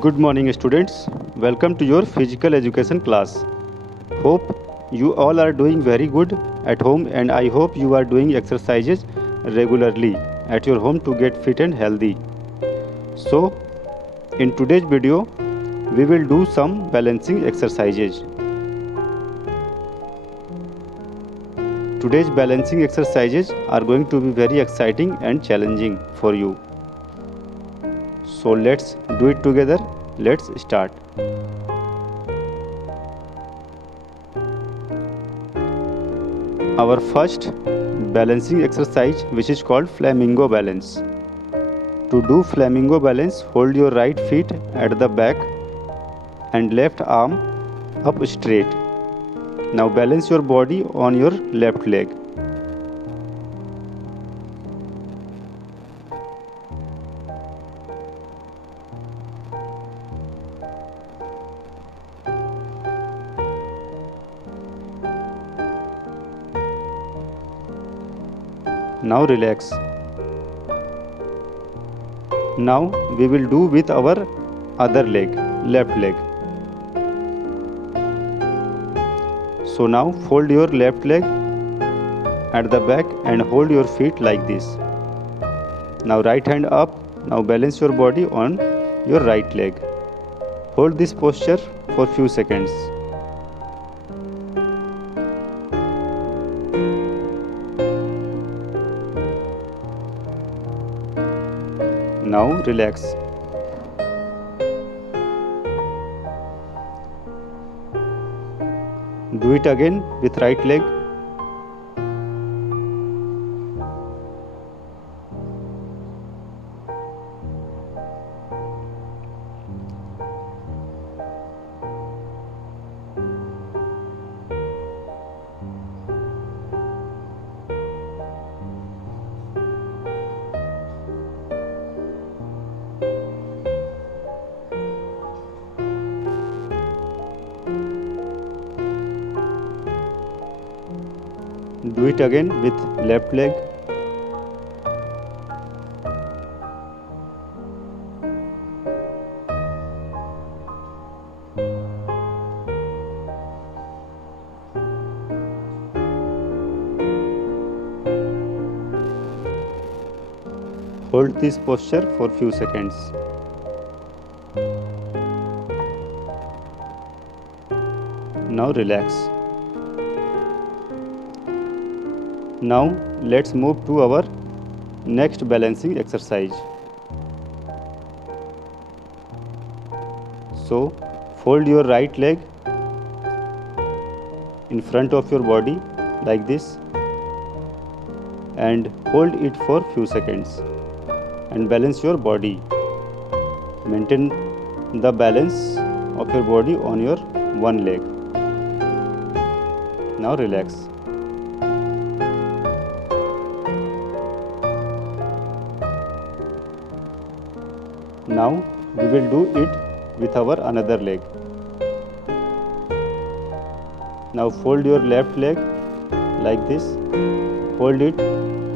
Good morning, students. Welcome to your physical education class. Hope you all are doing very good at home, and I hope you are doing exercises regularly at your home to get fit and healthy. So, in today's video, we will do some balancing exercises. Today's balancing exercises are going to be very exciting and challenging for you. So, let's do it together. Let's start. Our first balancing exercise, which is called flamingo balance. To do flamingo balance, hold your right feet at the back and left arm up straight. Now balance your body on your left leg. Now relax. Now we will do with our other leg, left leg. So now fold your left leg at the back and hold your feet like this. Now right hand up. Now balance your body on your right leg. Hold this posture for few seconds. Now relax. Do it again with right leg. Do it again with left leg. Hold this posture for few seconds. Now relax. Now let's move to our next balancing exercise. So fold your right leg in front of your body like this and hold it for few seconds and balance your body. Maintain the balance of your body on your one leg. Now relax. Now we will do it with our another leg. Now fold your left leg like this. Hold it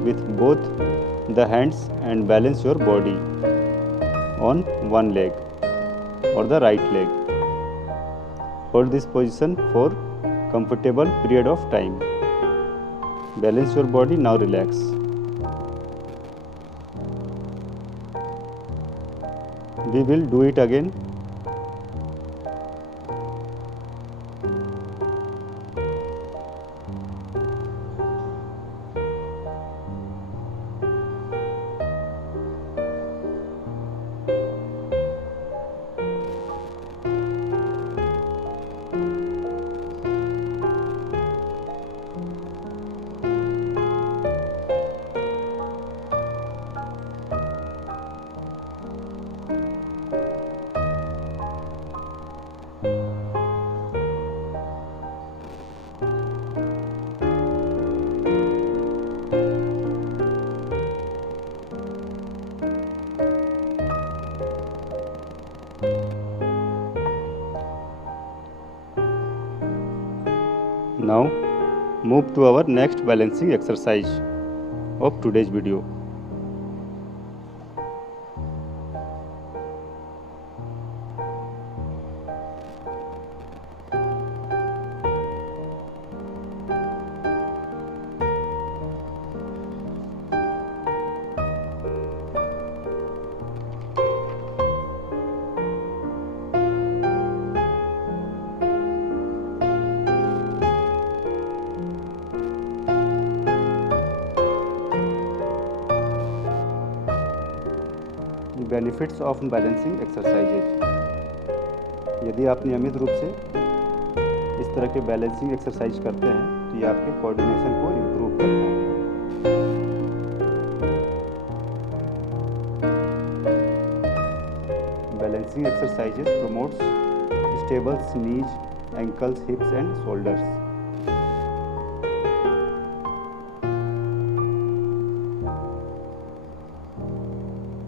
with both the hands and balance your body on one leg or the right leg. Hold this position for comfortable period of time. Balance your body. Now relax. We will do it again. Now move to our next balancing exercise of today's video. Benefits of balancing exercises. यदि आप नियमित रूप से इस तरह के balancing exercise करते हैं तो ये आपके कोऑर्डिनेशन को इम्प्रूव करता है। Balancing exercises promotes stable knees, ankles, hips and shoulders.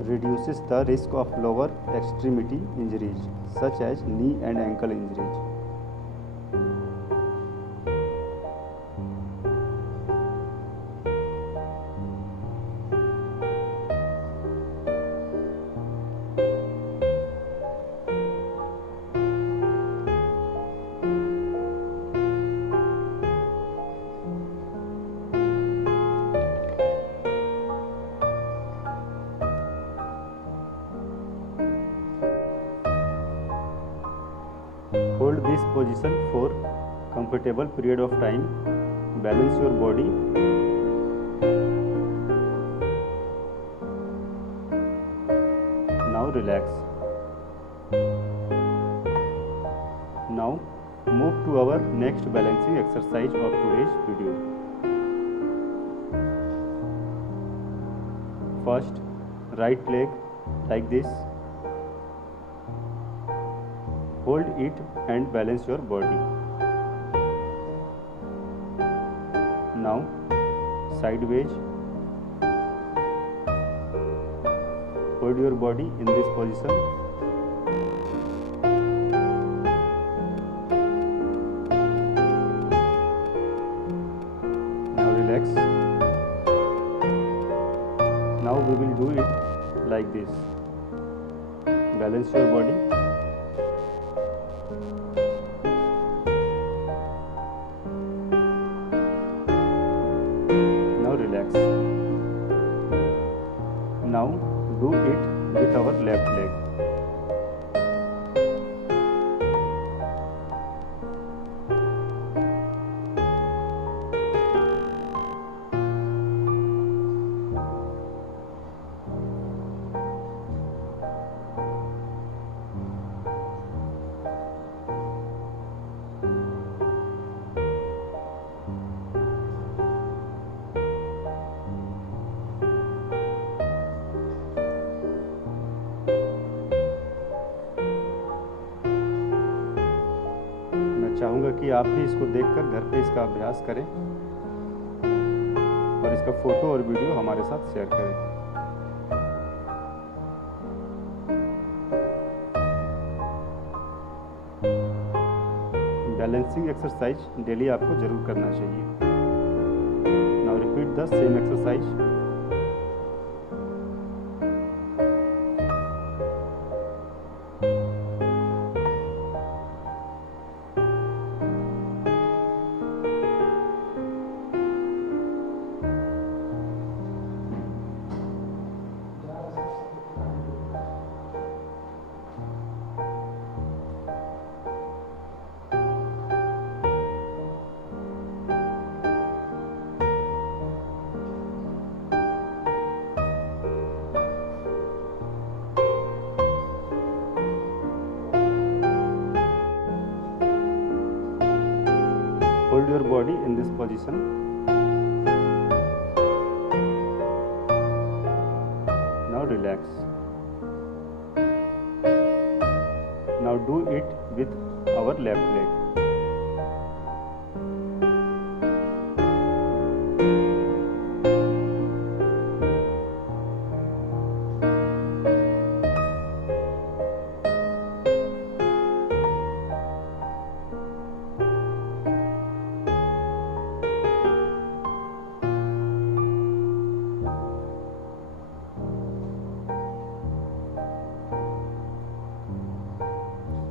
Reduces the risk of lower extremity injuries such as knee and ankle injuries. Hold this position for comfortable period of time. Balance your body. Now relax. Now move to our next balancing exercise of today's video. First, right leg like this. Hold it and balance your body. Now sideways. Hold your body in this position. Now relax. Now we will do it like this. Balance your body. Relax. Now do it with our left leg. चाहूँगा कि आप भी इसको देखकर घर पे इसका अभ्यास करें और इसका फोटो और वीडियो हमारे साथ शेयर करें। बैलेंसिंग एक्सरसाइज डेली आपको जरूर करना चाहिए। Now repeat the same exercise. Hold your body in this position. Now relax. Now do it with our left leg.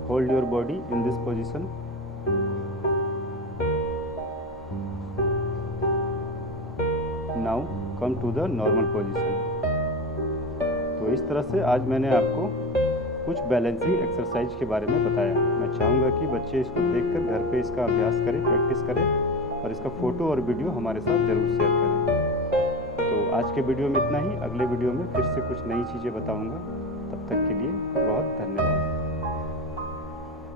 Hold your body in this position. Now come to the normal position. तो इस तरह से आज मैंने आपको कुछ balancing exercise के बारे में बताया। मैं चाहूँगा कि बच्चे इसको देखकर घर पे इसका अभ्यास करें, प्रैक्टिस करें और इसका फ़ोटो और वीडियो हमारे साथ ज़रूर शेयर करें। तो आज के वीडियो में इतना ही। अगले वीडियो में फिर से कुछ नई चीज़ें बताऊंगा। तब तक के लिए बहुत धन्यवाद।